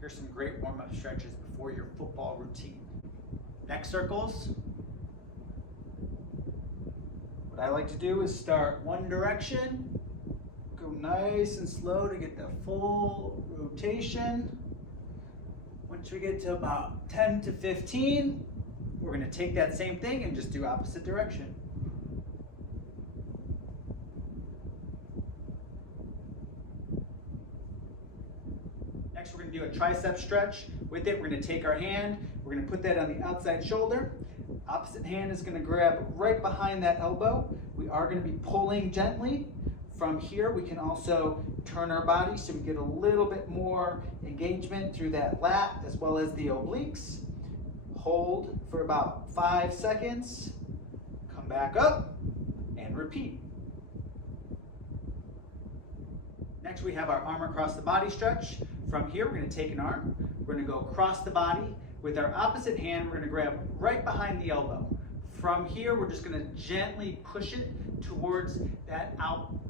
Here's some great warm-up stretches before your football routine. Neck circles. What I like to do is start one direction, go nice and slow to get the full rotation. Once we get to about 10 to 15, we're going to take that same thing and just do opposite direction. Next, we're going to do a tricep stretch. With it, we're going to take our hand, we're going to put that on the outside shoulder. Opposite hand is going to grab right behind that elbow. We are going to be pulling gently. From here, we can also turn our body so we get a little bit more engagement through that lat as well as the obliques. Hold for about 5 seconds. Come back up and repeat. Next, we have our arm across the body stretch. From here, we're going to take an arm. We're going to go across the body. With our opposite hand, we're going to grab right behind the elbow. From here, we're just going to gently push it towards that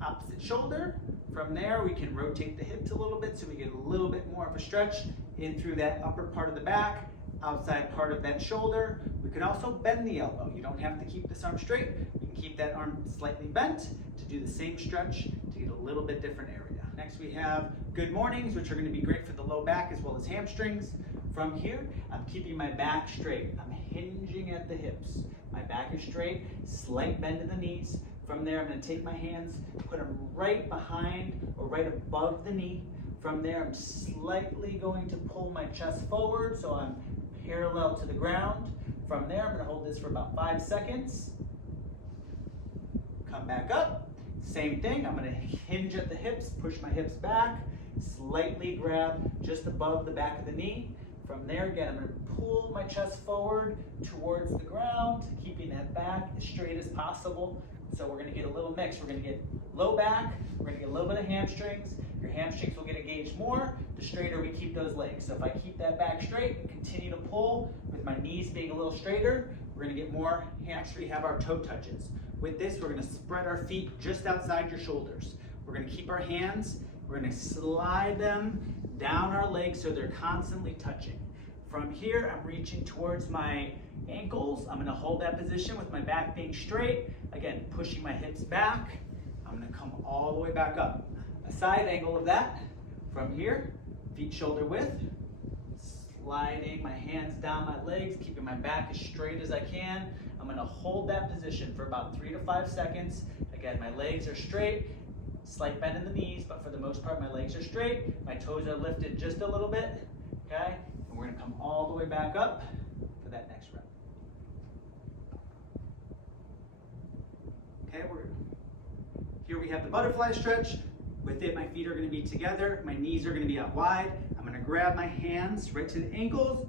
opposite shoulder. From there, we can rotate the hips a little bit so we get a little bit more of a stretch in through that upper part of the back, outside part of that shoulder. We can also bend the elbow. You don't have to keep this arm straight. You can keep that arm slightly bent to do the same stretch to get a little bit different area. Next, we have good mornings, which are going to be great for the low back as well as hamstrings. From here, I'm keeping my back straight. I'm hinging at the hips. My back is straight, slight bend in the knees. From there, I'm going to take my hands, put them right behind or right above the knee. From there, I'm slightly going to pull my chest forward so I'm parallel to the ground. From there, I'm going to hold this for about 5 seconds. Come back up. Same thing, I'm going to hinge at the hips, push my hips back, slightly grab just above the back of the knee. From there, again, I'm going to pull my chest forward towards the ground, keeping that back as straight as possible. So we're going to get a little mix. We're going to get low back, we're going to get a little bit of hamstrings. Your hamstrings will get engaged more, the straighter we keep those legs. So if I keep that back straight, continue to pull with my knees being a little straighter, we're going to get more hamstring, have our toe touches. With this, we're going to spread our feet just outside your shoulders. We're going to keep our hands, we're going to slide them down our legs so they're constantly touching. From here, I'm reaching towards my ankles. I'm going to hold that position with my back being straight. Again, pushing my hips back. I'm going to come all the way back up. A side angle of that. From here, feet shoulder width. Sliding my hands down my legs, keeping my back as straight as I can. I'm going to hold that position for about 3 to 5 seconds. Again, my legs are straight, slight bend in the knees, but for the most part, my legs are straight. My toes are lifted just a little bit, okay? And we're going to come all the way back up for that next rep. Okay, here we have the butterfly stretch. With it, my feet are going to be together. My knees are going to be out wide. I'm going to grab my hands right to the ankles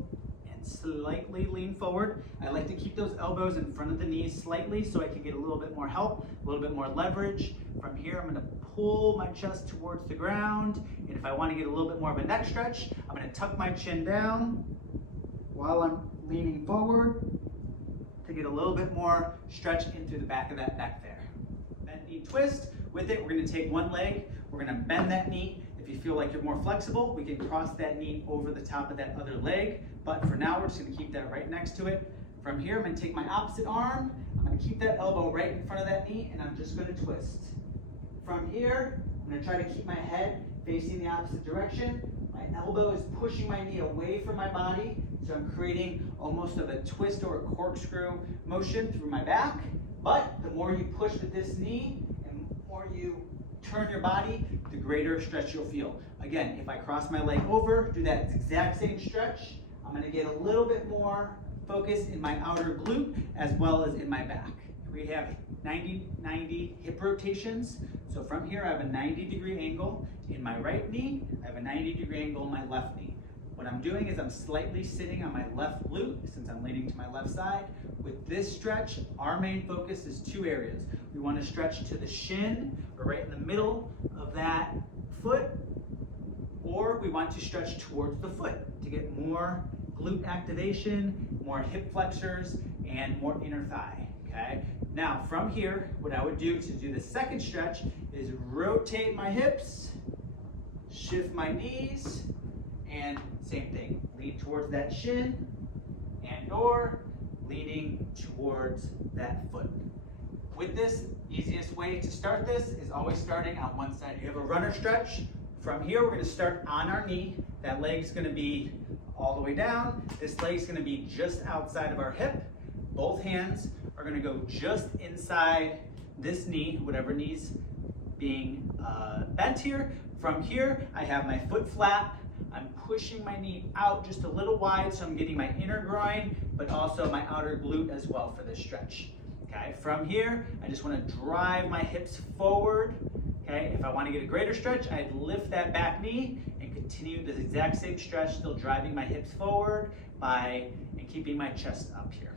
and slightly lean forward. I like to keep those elbows in front of the knees slightly so I can get a little bit more help, a little bit more leverage. From here, I'm going to pull my chest towards the ground. And if I want to get a little bit more of a neck stretch, I'm going to tuck my chin down while I'm leaning forward to get a little bit more stretch in through the back of that neck there. Bend knee twist. With it, we're going to take one leg. We're going to bend that knee. If you feel like you're more flexible, we can cross that knee over the top of that other leg. But for now, we're just going to keep that right next to it. From here, I'm going to take my opposite arm. I'm going to keep that elbow right in front of that knee, and I'm just going to twist. From here, I'm going to try to keep my head facing the opposite direction. My elbow is pushing my knee away from my body, so I'm creating almost of a twist or a corkscrew motion through my back. But the more you push with this knee, and the more you turn your body, the greater stretch you'll feel. Again, if I cross my leg over, do that exact same stretch, I'm going to get a little bit more focus in my outer glute as well as in my back. We have 90-90 hip rotations. So from here, I have a 90-degree angle in my right knee. I have a 90-degree angle in my left knee. What I'm doing is I'm slightly sitting on my left glute since I'm leaning to my left side. With this stretch, our main focus is 2 areas. We want to stretch to the shin, or right in the middle of that foot, or we want to stretch towards the foot to get more glute activation, more hip flexors, and more inner thigh, okay? Now, from here, what I would do to do the second stretch is rotate my hips, shift my knees, And same thing, lean towards that shin and or leaning towards that foot. With this, easiest way to start this is always starting on one side. You have a runner stretch. From here, we're gonna start on our knee. That leg's gonna be all the way down. This leg's gonna be just outside of our hip. Both hands are gonna go just inside this knee, whatever knee's being bent here. From here, I have my foot flat. I'm pushing my knee out just a little wide, so I'm getting my inner groin, but also my outer glute as well for this stretch. Okay, from here, I just want to drive my hips forward. Okay, if I want to get a greater stretch, I'd lift that back knee and continue the exact same stretch, still driving my hips forward and keeping my chest up here.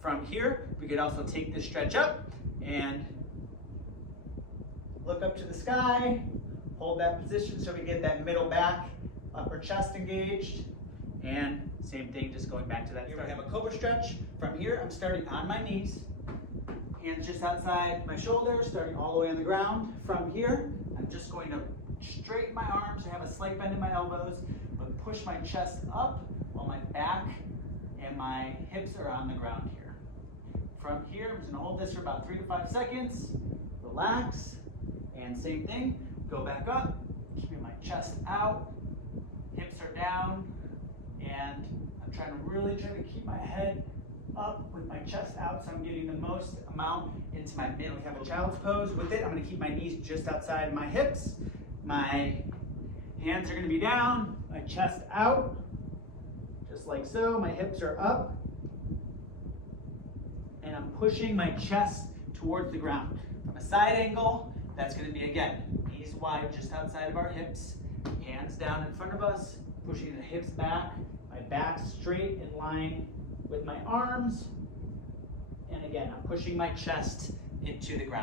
From here, we could also take this stretch up and look up to the sky, hold that position so we get that middle back, upper chest engaged, and same thing, just going back to that. Here we have a cobra stretch. From here, I'm starting on my knees, hands just outside my shoulders, starting all the way on the ground. From here, I'm just going to straighten my arms, I have a slight bend in my elbows, but push my chest up while my back and my hips are on the ground here. From here, I'm just gonna hold this for about 3 to 5 seconds, relax, and same thing, go back up, keeping my chest out, hips are down, and I'm trying to keep my head up with my chest out so I'm getting the most amount into my middle. We have a child's pose. With it, I'm going to keep my knees just outside my hips. My hands are going to be down, my chest out, just like so. My hips are up, and I'm pushing my chest towards the ground. From a side angle, that's going to be, again, knees wide just outside of our hips, hands down in front of us, pushing the hips back, my back straight in line with my arms, and again, I'm pushing my chest into the ground.